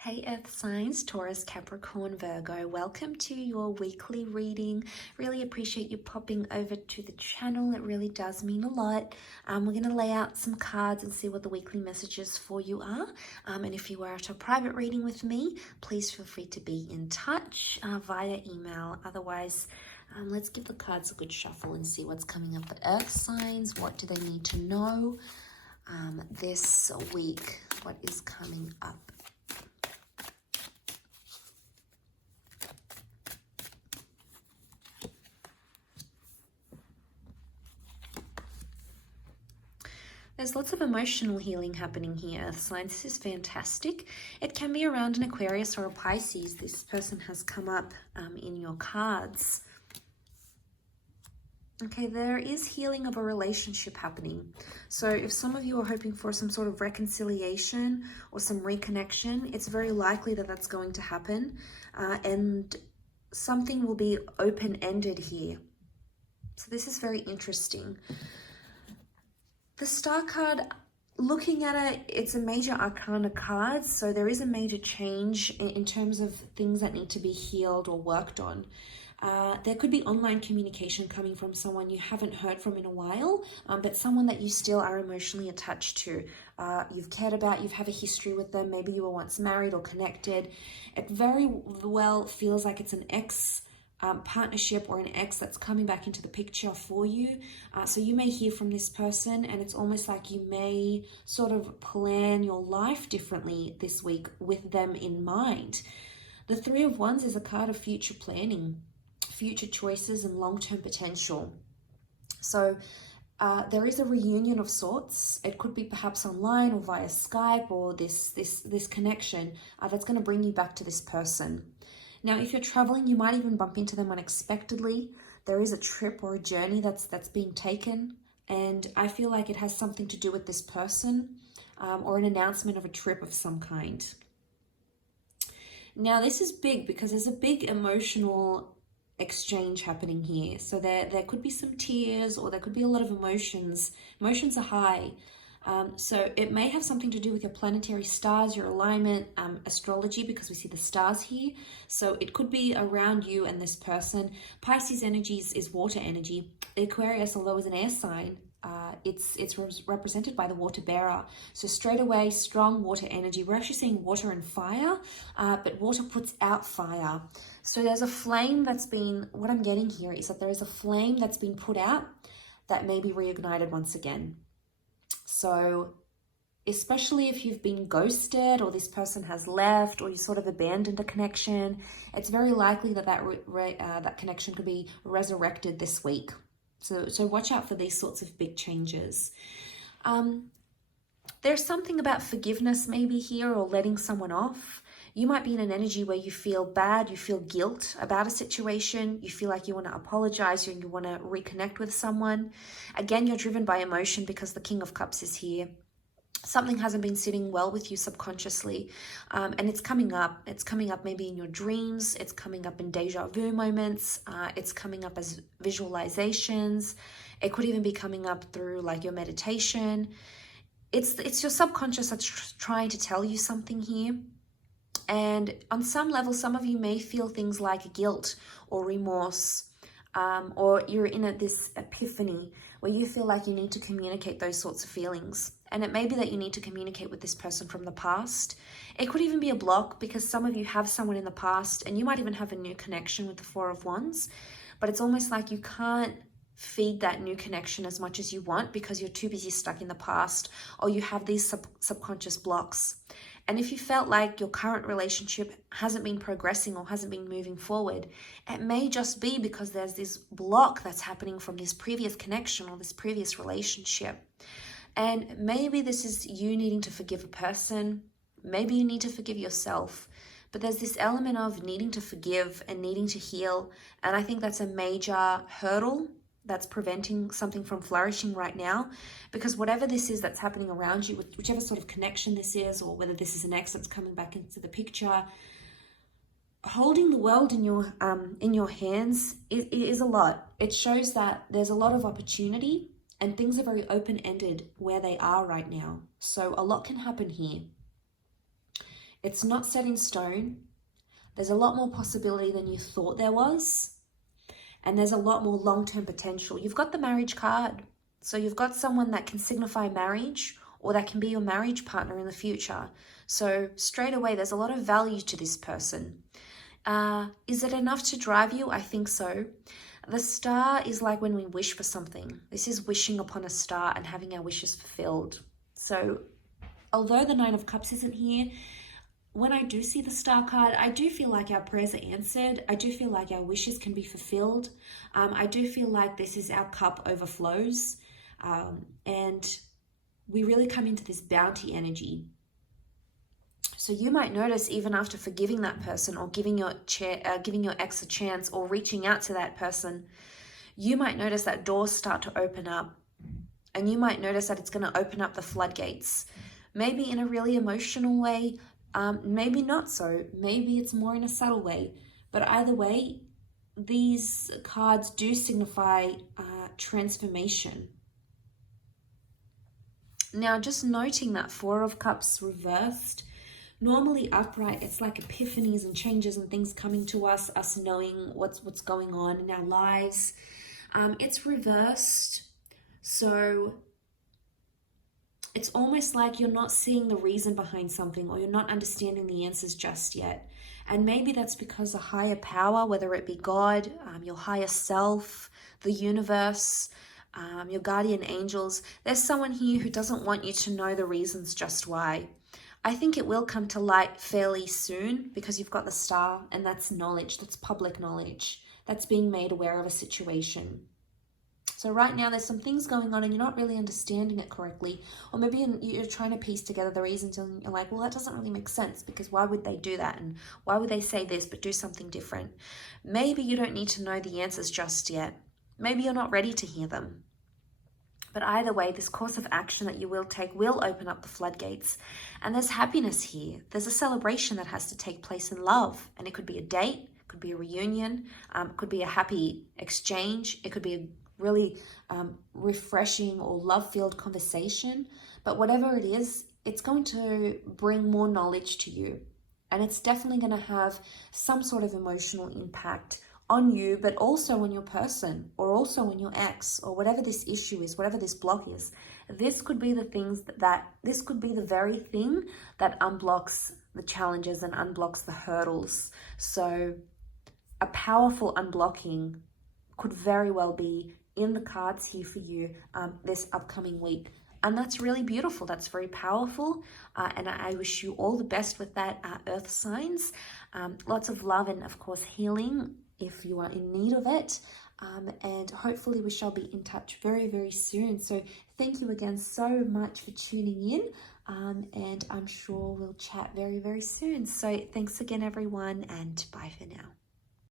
Hey Earth signs, Taurus, Capricorn, Virgo, welcome to your weekly reading. Really appreciate you popping over to the channel. It really does mean a lot. We're going to lay out some cards and see what the weekly messages for you are. And if you are at a private reading with me, please feel free to be in touch via email. Otherwise, let's give the cards a good shuffle and see what's coming up for Earth signs. What do they need to know this week? What is coming up? There's lots of emotional healing happening here, Earth signs. This is fantastic. It can be around an Aquarius or a Pisces. This person has come up in your cards. Okay, there is healing of a relationship happening. So if some of you are hoping for some sort of reconciliation or some reconnection, it's very likely that that's going to happen. And something will be open-ended here. So this is very interesting. The Star card, looking at it, it's a major arcana card, so there is a major change in terms of things that need to be healed or worked on. There could be online communication coming from someone you haven't heard from in a while, but someone that you still are emotionally attached to. You've cared about, you've had a history with them, maybe you were once married or connected. It very well feels like it's an ex partnership or an ex that's coming back into the picture for you. So you may hear from this person, and it's almost like you may sort of plan your life differently this week with them in mind. The Three of Wands is a card of future planning, future choices, and long-term potential. So there is a reunion of sorts. It could be perhaps online or via Skype, or this connection that's going to bring you back to this person. Now, if you're traveling, you might even bump into them unexpectedly. There is a trip or a journey that's being taken, and I feel like it has something to do with this person or an announcement of a trip of some kind. Now, this is big because there's a big emotional exchange happening here. So there could be some tears, or there could be a lot of emotions. Emotions are high. So it may have something to do with your planetary stars, your alignment, astrology, because we see the stars here. So it could be around you and this person. Pisces energies is water energy. Aquarius, although is an air sign, it's represented by the water bearer. So straight away, strong water energy. We're actually seeing water and fire, but water puts out fire. So there's a flame that's been, what I'm getting here is that there is a flame that's been put out that may be reignited once again. So especially if you've been ghosted, or this person has left, or you sort of abandoned a connection, it's very likely that that connection could be resurrected this week. So watch out for these sorts of big changes. There's something about forgiveness maybe here, or letting someone off. You might be in an energy where you feel bad, you feel guilt about a situation, you feel like you want to apologize, or you want to reconnect with someone. Again, you're driven by emotion because the King of Cups is here. Something hasn't been sitting well with you subconsciously, and it's coming up. It's coming up maybe in your dreams. It's coming up in deja vu moments. It's coming up as visualizations. It could even be coming up through like your meditation. It's your subconscious that's trying to tell you something here. And on some level, some of you may feel things like guilt or remorse, or you're in this epiphany where you feel like you need to communicate those sorts of feelings. And it may be that you need to communicate with this person from the past. It could even be a block because some of you have someone in the past, and you might even have a new connection with the Four of Wands, but it's almost like you can't feed that new connection as much as you want because you're too busy stuck in the past, or you have these subconscious blocks. And if you felt like your current relationship hasn't been progressing or hasn't been moving forward, it may just be because there's this block that's happening from this previous connection or this previous relationship. And maybe this is you needing to forgive a person. Maybe you need to forgive yourself. But there's this element of needing to forgive and needing to heal. And I think that's a major hurdle that's preventing something from flourishing right now, because whatever this is that's happening around you, whichever sort of connection this is, or whether this is an ex that's coming back into the picture, holding the world in your hands is a lot. It shows that there's a lot of opportunity, and things are very open-ended where they are right now. So a lot can happen here. It's not set in stone. There's a lot more possibility than you thought there was. And there's a lot more long-term potential. You've got the marriage card. So you've got someone that can signify marriage, or that can be your marriage partner in the future. So straight away, there's a lot of value to this person. Is it enough to drive you? I think so. The star is like when we wish for something. This is wishing upon a star and having our wishes fulfilled. So although the Nine of Cups isn't here, when I do see the star card, I do feel like our prayers are answered. I do feel like our wishes can be fulfilled. I do feel like this is our cup overflows. And we really come into this bounty energy. So you might notice, even after forgiving that person, or giving your ex a chance, or reaching out to that person, you might notice that doors start to open up. And you might notice that it's going to open up the floodgates. Maybe in a really emotional way, maybe not so. Maybe it's more in a subtle way. But either way, these cards do signify transformation. Now, just noting that Four of Cups reversed, normally upright, it's like epiphanies and changes and things coming to us knowing what's going on in our lives. It's reversed, so it's almost like you're not seeing the reason behind something, or you're not understanding the answers just yet. And maybe that's because a higher power, whether it be God, your higher self, the universe, your guardian angels, there's someone here who doesn't want you to know the reasons just why. I think it will come to light fairly soon, because you've got the star, and that's knowledge, that's public knowledge, that's being made aware of a situation. So right now there's some things going on and you're not really understanding it correctly, or maybe you're trying to piece together the reasons and you're like, well, that doesn't really make sense, because why would they do that, and why would they say this but do something different? Maybe you don't need to know the answers just yet. Maybe you're not ready to hear them. But either way, this course of action that you will take will open up the floodgates. And there's happiness here. There's a celebration that has to take place in love. And it could be a date, it could be a reunion, it could be a happy exchange, it could be a really refreshing or love-filled conversation. But whatever it is, it's going to bring more knowledge to you. And it's definitely going to have some sort of emotional impact on you, but also on your person, or also on your ex, or whatever this issue is, whatever this block is. This could be the things this could be the very thing that unblocks the challenges and unblocks the hurdles. So a powerful unblocking could very well be in the cards here for you this upcoming week. And that's really beautiful. That's very powerful. And I wish you all the best with that, earth signs. Lots of love and, of course, healing if you are in need of it. And hopefully we shall be in touch very, very soon. So thank you again so much for tuning in. And I'm sure we'll chat very, very soon. So thanks again, everyone, and bye for now.